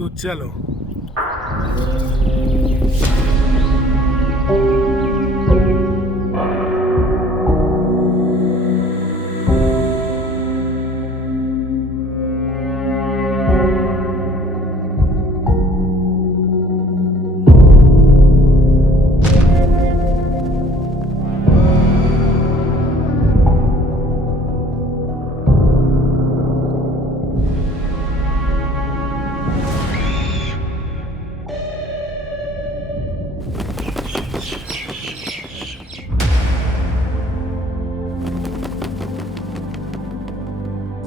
तो चलो।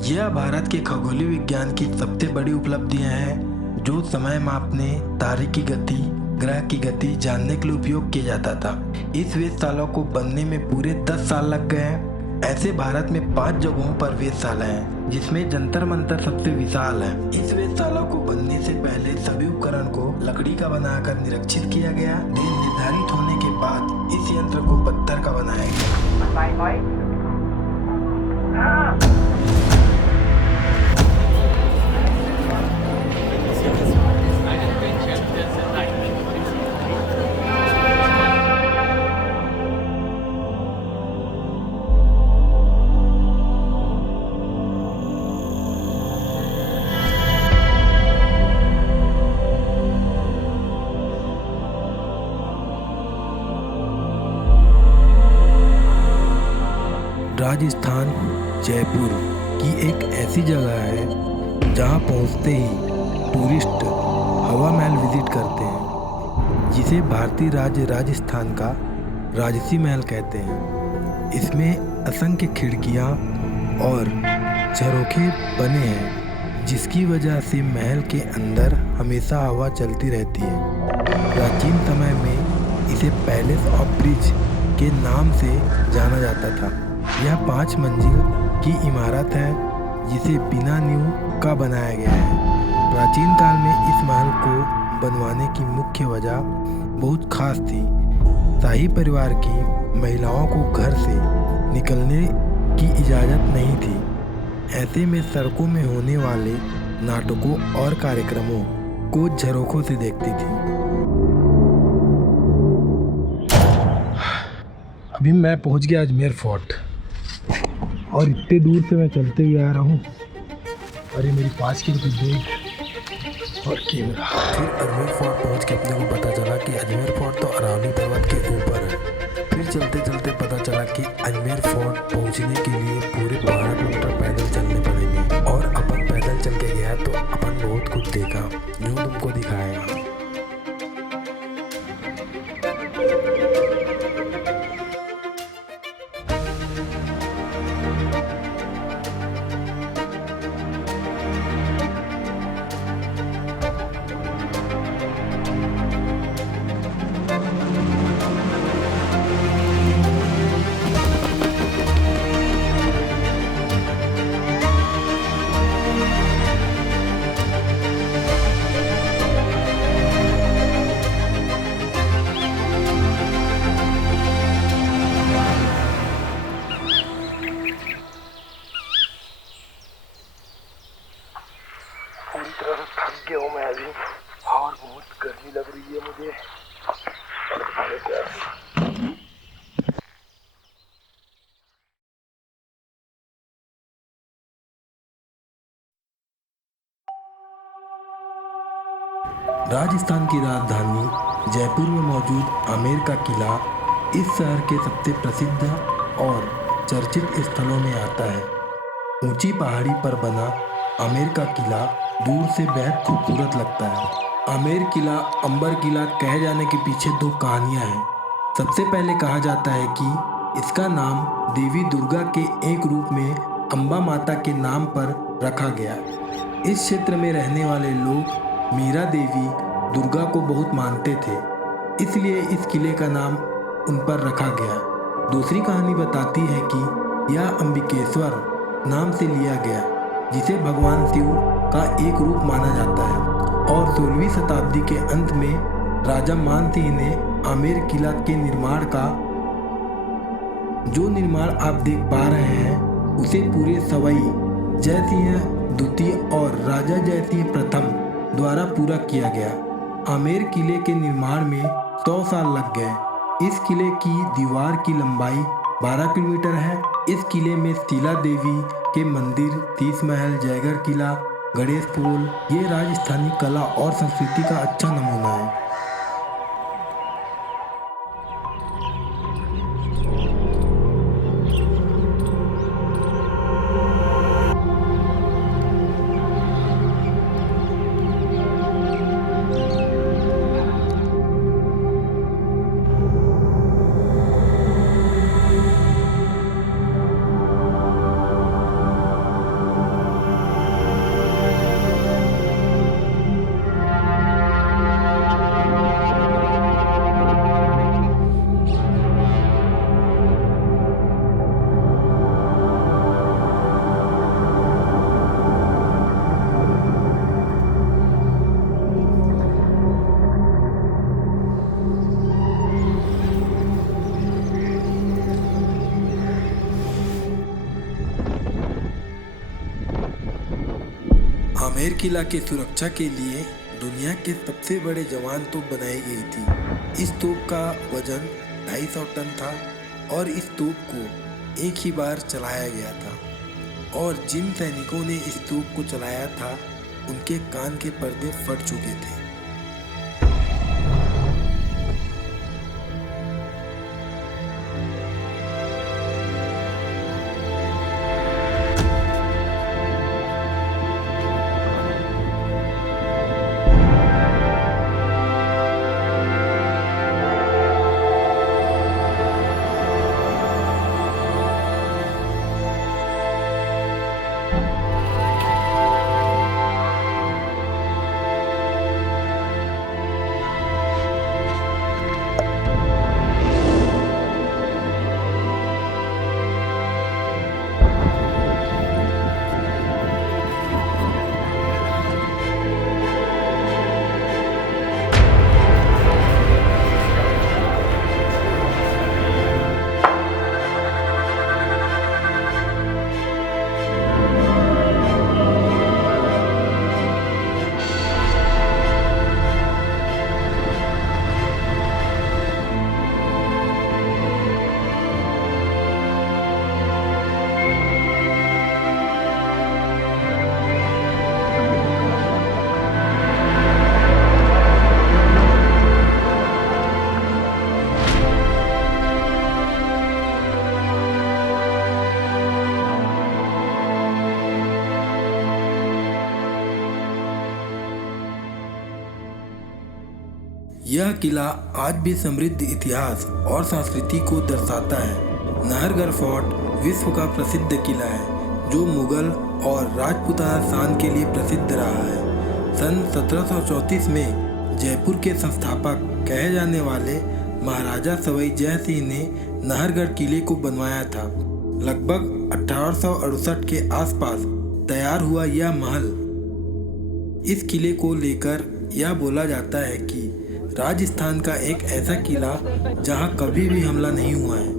यह भारत के खगोलीय विज्ञान की सबसे बड़ी उपलब्धियां हैं जो समय मापने, तारे की गति, ग्रह की गति जानने के लिए उपयोग किया जाता था। इस वेधशाला को बनने में पूरे 10 साल लग गए हैं। ऐसे भारत में 5 जगहों पर वेधशाला है, जिसमें जंतर मंतर सबसे विशाल है। इस वेधशाला को बनने से पहले सभी उपकरण को लकड़ी का बनाकर निरीक्षित किया गया। दिन निर्धारित होने के बाद इस यंत्र को पत्थर का बनाया गया। राजस्थान जयपुर की एक ऐसी जगह है जहां पहुंचते ही टूरिस्ट हवा महल विजिट करते हैं, जिसे भारतीय राज्य राजस्थान का राजसी महल कहते हैं। इसमें असंख्य खिड़कियां और झरोखे बने हैं, जिसकी वजह से महल के अंदर हमेशा हवा चलती रहती है। प्राचीन समय में इसे पैलेस ऑफ ब्रिज के नाम से जाना जाता था। यह 5 मंजिल की इमारत है जिसे बिना नींव का बनाया गया है। प्राचीन काल में इस महल को बनवाने की मुख्य वजह बहुत खास थी। शाही परिवार की महिलाओं को घर से निकलने की इजाज़त नहीं थी। ऐसे में सड़कों में होने वाले नाटकों और कार्यक्रमों को झरोखों से देखती थी। अभी मैं पहुंच गया अजमेर फोर्ट और इतने दूर से मैं चलते हुए आ रहा हूँ। अरे मेरी 5 किलो की बैग और कैमरा। फिर अजमेर फोर्ट पहुंच के अपने को पता चला कि अजमेर फोर्ट तो अरावली पर्वत के ऊपर है। फिर चलते चलते पता चला कि अजमेर फोर्ट पहुंचने के लिए पूरे 12 किलोमीटर पैदल चलने पड़ेंगे। और अपन पैदल चल के गया तो अपन बहुत कुछ देखा जो तुमको दिखाएगा। पूरी तरह से थक गया हूँ मैं अभी और बहुत गर्मी लग रही है मुझे। राजस्थान की राजधानी जयपुर में मौजूद आमेर का किला इस शहर के सबसे प्रसिद्ध और चर्चित स्थलों में आता है। ऊंची पहाड़ी पर बना आमेर का किला दूर से बेहद खूबसूरत लगता है। आमेर किला अंबर किला कहे जाने के पीछे 2 कहानियां हैं। सबसे पहले कहा जाता है कि इसका नाम देवी दुर्गा के एक रूप में अम्बा माता के नाम पर रखा गया। इस क्षेत्र में रहने वाले लोग मीरा देवी दुर्गा को बहुत मानते थे, इसलिए इस किले का नाम उन पर रखा गया। दूसरी कहानी बताती है कि यह अंबिकेश्वर नाम से लिया गया, जिसे भगवान शिव का एक रूप माना जाता है। और 16वीं शताब्दी के अंत में राजा मान सिंह ने आमेर किला के निर्माण का जो निर्माण आप देख पा रहे हैं उसे पूरे सवाई जय सिंह द्वितीय और राजा जय सिंह प्रथम द्वारा पूरा किया गया। आमेर किले के निर्माण में 100 साल लग गए। इस किले की दीवार की लंबाई 12 किलोमीटर है। इस किले में शीला देवी के मंदिर, 30 महल, जयगढ़ किला, गणेश पोल ये राजस्थानी कला और संस्कृति का अच्छा नमूना है। आमेर किला की सुरक्षा के लिए दुनिया के सबसे बड़े जवान तोप बनाई गई थी। इस तोप का वजन 250 टन था और इस तोप को एक ही बार चलाया गया था और जिन सैनिकों ने इस तोप को चलाया था उनके कान के पर्दे फट चुके थे। यह किला आज भी समृद्ध इतिहास और संस्कृति को दर्शाता है। नाहरगढ़ फोर्ट विश्व का प्रसिद्ध किला है जो मुगल और राजपूताना शान के लिए प्रसिद्ध रहा है। सन 1734 में जयपुर के संस्थापक कहे जाने वाले महाराजा सवाई जय सिंह ने नाहरगढ़ किले को बनवाया था। लगभग 1868 के आसपास तैयार हुआ यह महल। इस किले को लेकर यह बोला जाता है कि राजस्थान का एक ऐसा किला जहां कभी भी हमला नहीं हुआ है।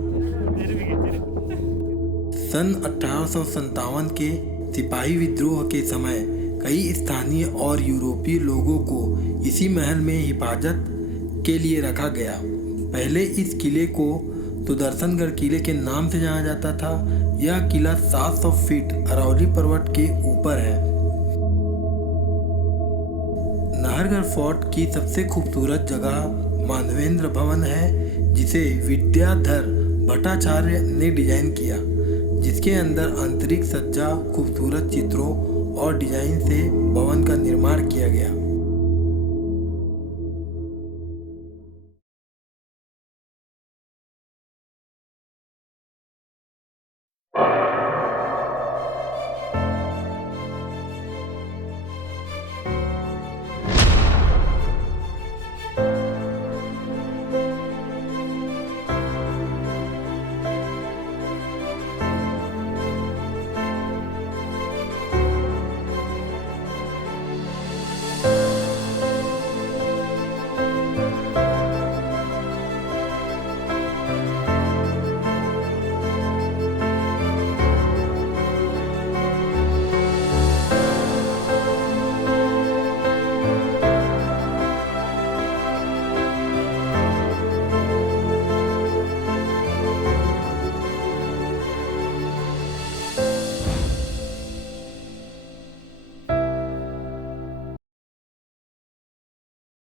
सन 1857 के सिपाही विद्रोह के समय कई स्थानीय और यूरोपीय लोगों को इसी महल में हिफाजत के लिए रखा गया। पहले इस किले को सुदर्शनगढ़ किले के नाम से जाना जाता था। यह किला 700 फीट अरावली पर्वत के ऊपर है। नाहरगढ़ फोर्ट की सबसे खूबसूरत जगह मानवेंद्र भवन है जिसे विद्याधर भट्टाचार्य ने डिजाइन किया, जिसके अंदर आंतरिक सज्जा, खूबसूरत चित्रों और डिजाइन से भवन का निर्माण किया गया।